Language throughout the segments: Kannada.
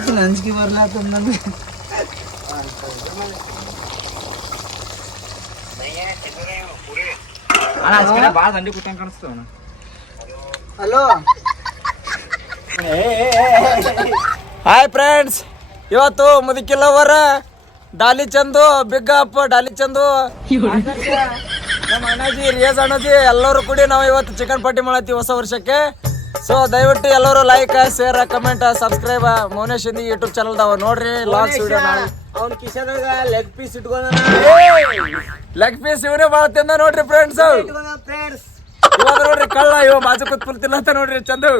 ಅಂತೀನಿ ಅಂಜಿಕೆ ಬರ್ಲಾತದ ನನಗೆ ಹಲೋ? ಹಾಯ್ ಫ್ರೆಂಡ್ಸ್ ಇವತ್ತು ಮುದುಕಿಲ್ಲವರ ಡಾಲಿ ಚಂದು ಬಿಗ್ ಅಪ್ ಡಾಲಿ ಚಂದು. ನಮ್ಮ ಅಣ್ಣಾಜಿ ರಿಯಾಜ್ ಅಣ್ಣಾಜಿ ಎಲ್ಲರೂ ಕೂಡಿ ನಾವು ಇವತ್ತು ಚಿಕನ್ ಪಾರ್ಟಿ ಮಾಡತ್ತೀವಿ ಹೊಸ ವರ್ಷಕ್ಕೆ. ಸೊ ದಯವಿಟ್ಟು ಎಲ್ಲರೂ like share comment subscribe Mounesh Hindi YouTube channel ದಾವ ನೋಡ್ರಿ ಲಾಸ್ ವಿಡಿಯೋ ಅವ್ನ ಕಿಶದಾಗ ಲೆಗ್ ಪೀಸ್ ಇಟ್ಕೊಂಡ ಲೆಗ್ ಪೀಸ್ ಇವರೇ ಭಾಳ ತಿಂದ ನೋಡ್ರಿ ಫ್ರೆಂಡ್ಸ್ ಇವಾಗ ನೋಡ್ರಿ ಕಳ್ಳ ಇವ ಬಾಜು ಕೂತ್ ಅಂತ ನೋಡ್ರಿ ಚಂದು.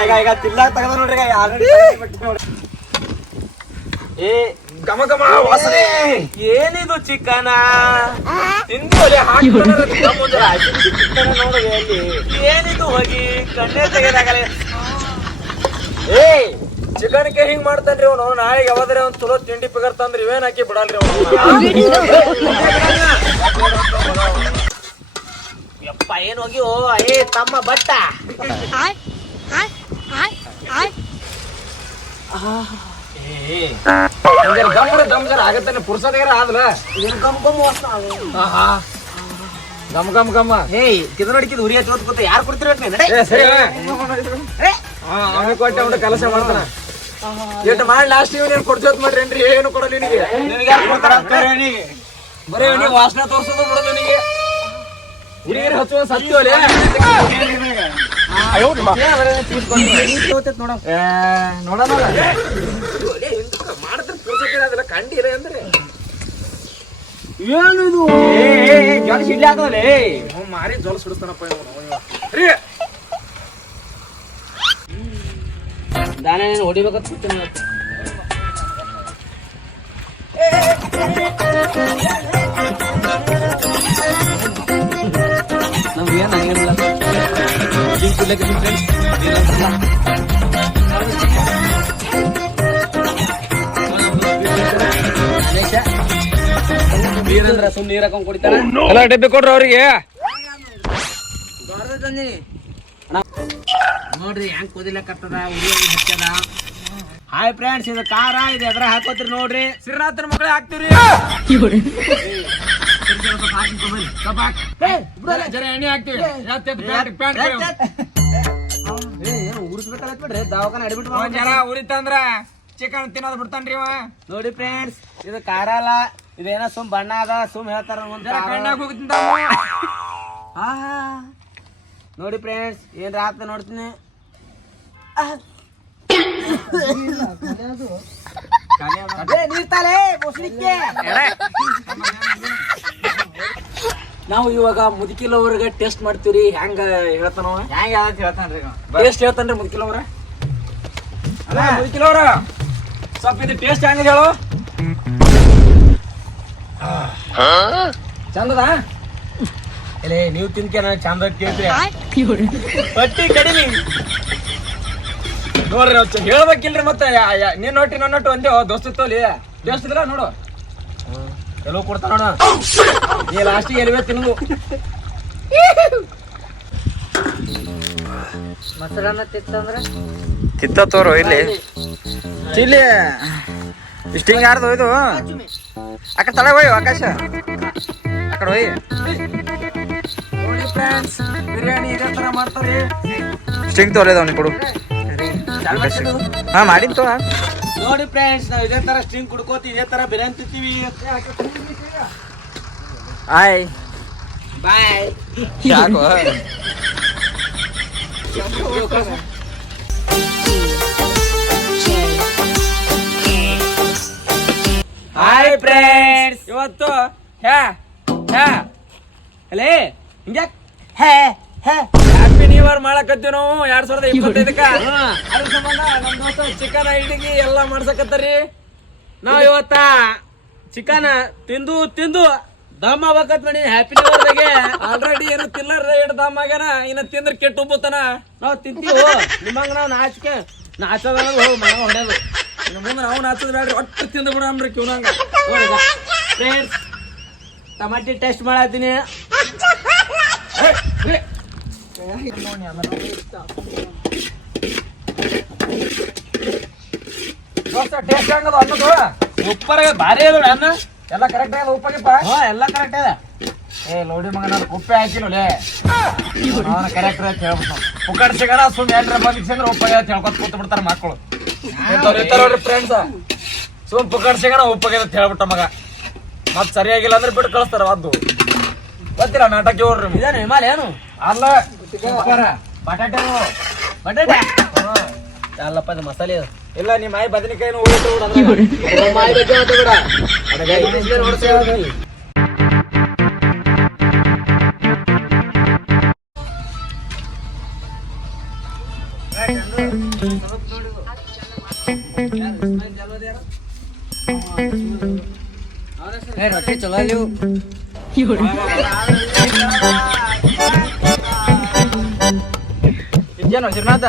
ಈಗ ಈಗ ತಿಲ್ಲ ತಗದ ನೋಡ್ರಿ. ಏ ಗಮ ಘಮ ವಾಸನೆ. ಏನಿದು ಚಿಕನ ತಿಂದು ಒಲೆ ಹಾಕಿ ನೋಡಿದೆ ಅಲ್ಲಿ ಏನಿದು ಹೋಗಿ? ಕಣ್ಣೇ ತೆಗೆದಾಗಲ್ಲ ಏ ಚಿಕನ್ಗೆ ಹಿಂಗ್ ಮಾಡ್ತಾನ್ರಿ ಅವನು. ನಾಳೆ ಯಾವಾದ್ರೆ ಒಂದ್ ಚಲೋ ತಿಂಡಿ ಪಿಗರ್ ತಂದ್ರೆ ಇವೇನ್ ಹಾಕಿ ಬಿಡಲ್ರಿ ಯಪ್ಪ ಏನ್ ಹೋಗಿ ಓ? ಏ ತಮ್ಮ ಬಟ್ಟ. ಗಮ್ ಗಮ್ ಜರ ಆಗತ್ತಾನೆ? ಪುರ್ಸೋದಾರ ಆದ್ಲ? ಏನ್ ಗಮ್ ಗಮ್ ವಾಸನ ಆಹಾ. ಗಮ್ ಗಮ್ ಗಮ್. ಏಯ್ ಕಿದ ನೋಡಿಕಿದ್ ಉರಿ ಹಚ್ಚೋದ್ ಕೂತ ಯಾರು ಕೊಡ್ತಿರ್ಬೇಕು ನೀನ್ ಏ ಸರಿ ಕೊಟ್ಟೆ ಅವನ ಕೆಲಸ ಮಾಡ್ತಾನ. ಎಷ್ಟು ಮಾಡಿ ಲಾಸ್ಟ್ ಇವ್ ಕೊಡ್ಸೋತ್ ಮಾಡ್ರಿ ಏನು ಕೊಡಲ್ಲ ನಿನಗೆ? ನಿನಗೆ ಯಾರು ಕೊಡ್ತಾರ ಬರೀ ನೀವು ವಾಸನೆ ತೋರ್ಸೋದು ಬಿಡೋದು ನಿನಗೆ. ಹುಡುಗಿರು ಹಚ್ಚುವ ಸತ್ಯವಲ್ಲ ನೋಡ ನೋಡೋಣ ಕಂಡಿರ ಅಂದ್ರೆ? ಏನಿದು? ಜನ ಸಿಡ್ಲಿ ಹಾಕವಲ್ಲೇ ಅವ್ನು ಮಾರಿ ಜಲ ಸುಡಿಸ್ತಾನಪ್ಪ ಇವನು ರೀ. ದಾನ ನೀನು ಹೊಡಿಬೇಕಂತ ಕೂತೀನಿ. ನಮ್ಗೆ ಏನ್ ಹಂಗೇನಿಲ್ಲ ನೀರಂದ್ರ ಸುಮ್ ನೀರ್ ಹಾಕೊಂಡ್ ಕುಡಿತಾರ ಎಲ್ಲ ಡಬ್ಬಿ ಕೊಡ್ರಿ ಅವ್ರಿಗೆ. ನೋಡ್ರಿ ಹೆಂಗ್ ಕುದಿಲಕತ್ತದ ಉರಿ ಹೆಂಗ್ ಹಚ್ಚದ. ಹಾಯ್ ಫ್ರೆಂಡ್ಸ್ ಇದು ಖಾರ ಇದು ಎದ್ರ ಹಾಕೋತ್ರಿ ನೋಡ್ರಿ. ಶ್ರೀನಾಥನ ಮಕ್ಕಳೇ ಹಾಕ್ತಿವ್ರಿ. ಜರ ಎಣ್ಣೆ ಹಾಕ್ತಿವಿ. ಎತ್ತ್ ಎತ್ತ್ ಪ್ಯಾಂಟ್ ಪ್ಯಾಂಟ್ ಏನು ಉರ್ಸ್ಬೇಕಲ್ಲ ಬಿಡ್ರಿ ದವಾಖಾನೆ ಅಡ್ಬಿಟ್ಟು ಒಂದ್ ಜರ ಉರಿತಂದ್ರ ಚಿಕನ್ ತಿನ್ನೋದ್ ಬಿಡ್ತಾನ್ರಿ ಇವ. ನೋಡಿ ಫ್ರೆಂಡ್ಸ್ ಇದು ಖಾರ ಅಲ್ಲ. ಇದೇನ ಸುಮ್ ಬಣ್ಣ ಅದ ಸುಮ್ ಹೇಳ್ತಾರ. ನೋಡಿ ಫ್ರೆಂಡ್ಸ್ ಏನ್ ಹಾಕ್ತ ನೋಡ್ತೀನಿ. ನಾವು ಇವಾಗ ಮುದುಕಿಲವ್ರಿಗೆ ಟೇಸ್ಟ್ ಮಾಡ್ತೀವ್ರಿ. ಹೆಂಗ ಹೇಳ್ತಾನ ಹೆಂಗ ಹೇಳ್ತಾನ್ರಿ? ಟೇಸ್ಟ್ ಹೇಳ್ತಾನ್ರಿ ಮುದುಕಿಲವ್ರ. ಮುದುಕಿಲವ್ರ ಸ್ವಲ್ಪ ಇದು ಟೇಸ್ಟ್ ಹೆಂಗ ಹೇಳು. ಚಂದದ? ಎಲೆ ನೀವು ತಿನ್ಕೇನ ಚಂದ ಕೇಳ್ತೀರಿ? ಹೊಟ್ಟಿ ಕಡಿಮೆ. ನೋಡ್ರಿ ಹೇಳ್ಬೇಕಿಲ್ರಿ ಮತ್ತೆ. ನೀನ್ ನೋಟ್ರಿ ನನ್ನ ನೋಟು ಒಂದೇ. ದೋಸ್ತಿತ್ತೋಲಿ ಟೇಸ್ಟ್ ಇದ್ರ ನೋಡು. ಎಲ್ಲೋ ಕೊಡ್ತಾರ ನೋಡ. ನೀ ಲಾಸ್ಟಿಗೆ ಎಲ್ವೇ ತಿನ್ನೋದು. ಮೊಸರನ್ನ ತಿತ್ತಂದ್ರ? ತಿತ್ತ ತೋರು ಇಲ್ಲಿ. ಇಲ್ಲಿ. ಸ್ಟಿಂಗ್ ಯಾರ್ದು ಇದು? ಹೋಯ್ ಆಕಾಶ ಆ ಕಡೆ ಹೋಯ್ ನೋಡಿ ಫ್ರೆಂಡ್ಸ್ ಬಿರಿಯಾನಿ ಇದೇ ತರ ಮಾಡ್ತಾರೆ ಸ್ಟಿಂಗ್ ತೋರಿದ ಅವ್ನಿಗೆ ಕೊಡು ಹಾ ಮಾಡಿತ್ತು ನೋಡಿ ಫ್ರೆಂಡ್ಸ್ ನಾವು ಇದೇ ತರ ಸ್ಟಿಂಗ್ ಕುಡ್ಕೋತಿ ಇದೇ ತರ ಬಿರಿಯಾನಿ ತಿಂತೀವಿ ಆಯ್ ಬಾಯ್ ಯಾಕೋ? ಇವತ್ತು ಹ್ಯಾ ಹ್ಯಾ ಅಲೇ ಹಿಂಗ್ಯಾಕ್ ಹೇ ಹೇ. ಹ್ಯಾಪಿ ನ್ಯೂ ಇಯರ್ ಮಾಡಕತ್ತೀವಿ ನಾವು ಎರಡ್ ಸಾವಿರದ ಇಪ್ಪತ್ತೈದಕ್ಕ. ಅದ್ರ ಸಂಬಂಧ ನಮ್ ದೋಸ್ತ ಚಿಕನ್ ಐಡಿಗೆ ಎಲ್ಲ ಮಾಡ್ಸಕತ್ತರಿ. ನಾವ್ ಇವತ್ತ ಚಿಕನ್ ತಿಂದು ತಿಂದು ದಮ್ ಆಗ್ಬೇಕಂತ ಮಾಡಿ ಹ್ಯಾಪಿ ನ್ಯೂ ಇಯರ್ದಾಗೆ ಆಲ್ರೆಡಿ ಏನು ತಿಲ್ಲರ್ ರೇಟ್ ದಮ್ ಆಗ್ಯಾನ ಇನ್ನ ತಿಂದ್ರ ಕೆಟ್ಟು ಉಬ್ಬತನ ನಾವ್ ತಿಂತೀವಿ ನಿಮ್ಮಂಗ ನಾವ್ ನಾಚಿಕೆ ನಾಚೋದ ಹೋಗಿ ಮನೆ ಹೊಡೆಯೋದು. ಇನ್ನು ಮುಂದೆ ನಾವು ನಾಚದ್ ಬೇಡ್ರಿ ಒಟ್ಟು ತಿಂದು ಬಿಡಮ್ರಿ ಕಿವ್ನಂಗ. ಫ್ರೆಂಡ್ಸ್ ಟಮಾಟಿ ಟೆಸ್ಟ್ ಮಾಡತ್ತೀನಿ. ದೊಡ್ಡ ಟೇಸ್ಟ್ ಹೆಂಗದ ಅನ್ನೋದು? ಉಪ್ಪರ ಭಾರಿ ಅದ ಅನ್ನ ಎಲ್ಲ ಕರೆಕ್ಟ್ ಆಗಲ್ಲ ಉಪ್ಪಾಗಿಪ್ಪ ಹಾ ಎಲ್ಲ ಕರೆಕ್ಟ್ ಅದ. ಏ ಲೋಡಿ ಮಗ ನಾನು ಉಪ್ಪೆ ಹಾಕಿ ಅವನ ಕರೆಕ್ಟ್ ಅಂತ ಹೇಳ್ಬಿಟ್ಟು ಪುಕ್ಕಡ್ ಸಿಗಣ ಸುಮ್ ಏನ್ರ ಬಂದಿಕ್ ಸಿಂದ್ರೆ ಉಪ್ಪಾಗ ಅಂತ ಹೇಳ್ಕೊತ ಕೂತ್ ಬಿಡ್ತಾರೆ ಮಕ್ಕಳು ಫ್ರೆಂಡ್ಸ್ ಸುಮ್ ಪುಕ್ಕಡ್ ಸಿಗಣ ಉಪ್ಪಾಗ ಅಂತ ಹೇಳ್ಬಿಟ್ಟ ಮಗ. ಮತ್ ಸರಿಯಾಗಿಲ್ಲ ಅಂದ್ರೆ ಬಿಟ್ಟು ಕಳಿಸ್ತಾರ ಅದು ಗೊತ್ತಿಲ್ಲ ನಾಟಕ ಇದೇನು ಏನು? ಅಲ್ಲ ಬಟಾಟೆ ಬಟಾಟೆ? ಅಲ್ಲಪ್ಪ ಇದು ಮಸಾಲೆ ಇಲ್ಲ ನಿಮ್ಮ ಮಾಯಿ ಉಳಿತು ಬಿಡು. ಮಾಯಿ ಬಗ್ಗೆ ಆತು ಬಿಡ ಅದಾಗ ಇಂಗ್ಲೀಷ್ನಲ್ಲಿ ಹೊಡ್ಸ್ಯಾವ. ರೊಟ್ಟಿ ಚಲೋ ನೀವು ಇದೇನು ಶ್ರೀನಾಥ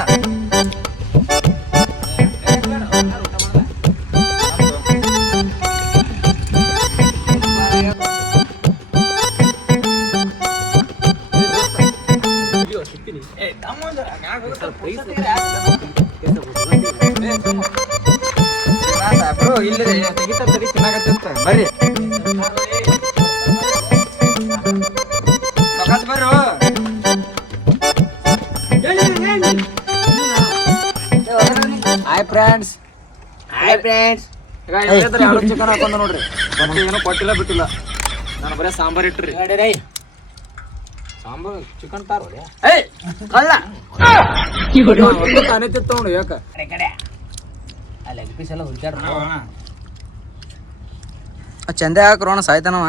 ಬ್ರೋ ಇಲ್ಲಿ ತೆಗಿತಾ ತೆಗಿ ಚೆನ್ನಾಗತ್ತಿತ್ತ ಬರ್ರಿ. ಹಾಯ್ ಫ್ರೆಂಡ್ಸ್ ಹಾಯ್ ಫ್ರೆಂಡ್ಸ್ ಈಗ ಚಿಕನ್ ಹಾಕೊಂಡ ನೋಡ್ರಿ. ಮತ್ತೆ ಏನೋ ಕೊಟ್ಟಿಲ್ಲ ಬಿಟ್ಟಿಲ್ಲ. ನಾನು ಬರೇ ಸಾಂಬಾರ್ ಇಟ್ರಿ. ಸಾಂಬಾರ್ ಚಿಕನ್ ತಾರ ಏಯ್ ಕಳ್ಳ. ತಾನೇ ತಿತ್ತ ನೋಡು ಯಾಕ? ಆ ಲೆಗ್ ಪೀಸ್ ಎಲ್ಲ ಹುಡ್ಕ್ಯಾಡ ಚಂದ ಹಾಕ್ರೋಣ ಸಾಯ್ತಾನವ.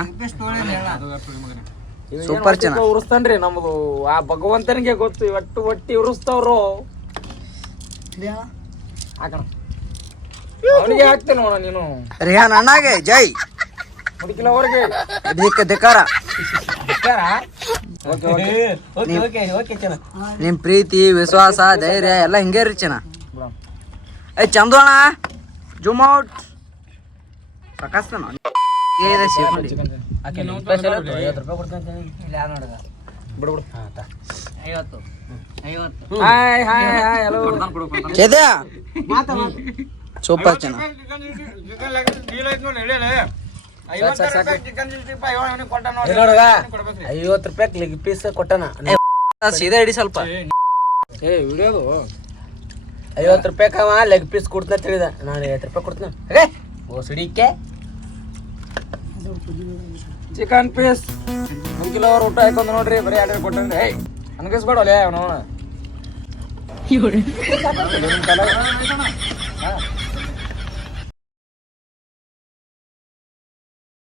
ಸೂಪರ್ ಚೆನ್ನ. ಉರಿಸ್ತಾನ್ರಿ ನಮ್ದು. ಆ ಭಗವಂತನಿಗೆ ಗೊತ್ತು ಒಟ್ಟು ಒಟ್ಟಿ ಉರಿಸ್ತಾವ್ರು. ಹಾಕಣ ಅವನಿಗೆ ಹಾಕ್ತೇನೆ ನೋಡ ನೀನು ರಿಹಾನ್ ಅಣ್ಣಾಗೆ ಜೈ. ಮುದುಕಿಲ್ಲ ಅವ್ರಿಗೆ. ದಿಕ್ಕ ದಿಕ್ಕಾರ ನಿಮ್ ಪ್ರೀತಿ ವಿಶ್ವಾಸ ಧೈರ್ಯ ಎಲ್ಲ ಹಿಂಗೆ ರೀ ಚೆನ್ನ. ಏ ಚಂದೋಣ. ಅಣ್ಣ ಜೂಮ್ ಔಟ್ ಪ್ರಕಾಶ್ ಇದೆ ಸೇಫ್ಟಿ ಆಕೆ ನಿಮ್ಮ ಸ್ಪೆಷಲ್ ಐವತ್ತು ರೂಪಾಯಿ ಕೊಡ್ತೇನೆ ಇಲ್ಲಿ ಯಾರು ನೋಡಿದ? ಬಿಡು ಬಿಡು ಹಾಂ ತಾ. ಐವತ್ತು. ಐವತ್ತು. ಹಾಯ್ ಹಾಯ್ ಹಾಯ್ ಹಲೋ ಚೇದ್ಯ ಸೂಪರ್ ಚೆನ್ನ. ಐವತ್ತು ರೂಪಾಯಿ ಲೆಗ್ ಪೀಸ್ ಕೊಟ್ಟನ. ಸೀದಾ ಇಡಿ ಸ್ವಲ್ಪ. ಏ ವಿಡಿಯೋದು? ಐವತ್ತು ರೂಪಾಯಿ ಲೆಗ್ ಪೀಸ್ ಕೊಡ್ತಾ ತಿಳಿದ ನಾನು ಐವತ್ತು ರೂಪಾಯಿ ಕೊಡ್ತೀನಿ. ಓ ಓಸಡಿಕೆ ಚಿಕನ್ ಪೀಸ್ ಒಂದು ಕಿಲೋ ಅವ್ರು ಊಟ ಹಾಕೊಂಡು ನೋಡ್ರಿ ಬರೀ ಎರಡು ಕೊಟ್ಟಂದ್ರೆ. ಏಯ್ ಅನ್ಗಿಸ್ಬೇಡಲ್ಲ ಅವನು